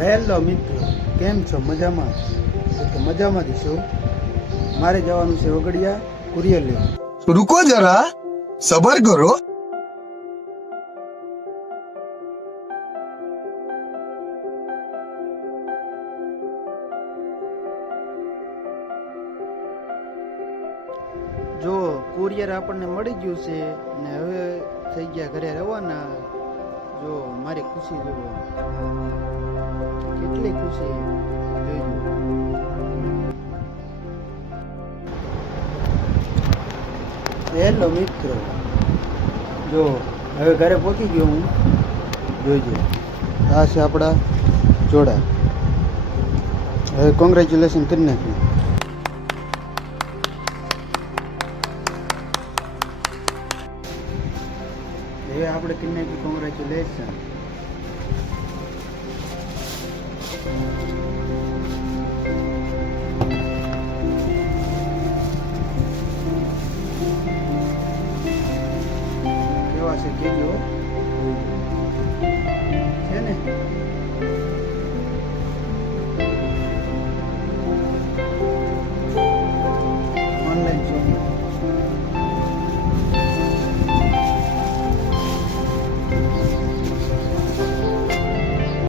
Hello મિત્રો, કેમ છો? મજામાં? તો મજામાંથી છો. મારે જવાનું છે ઓગડિયા કુરિયર લેવા. रुको जरा सबर करो। જો કુરિયર આપણને મળી ગયું છે ને હવે થઈ ગયા ઘરે રવાના. જો મારી ખુશી જુઓ, કેટલી ખુશી જોઈ. હેલો મિત્રો, જો હવે ઘરે પહોંચી ગયો હું. જોઈજો, આ છે આપણા જોડા. હવે કોંગ્રેચ્યુલેશન કરી નાખ્યું. હવે આપણે કરી નાખ્યું કોંગ્રેચ્યુલેશન. કેવા છે કેજો છે ને. Online shopping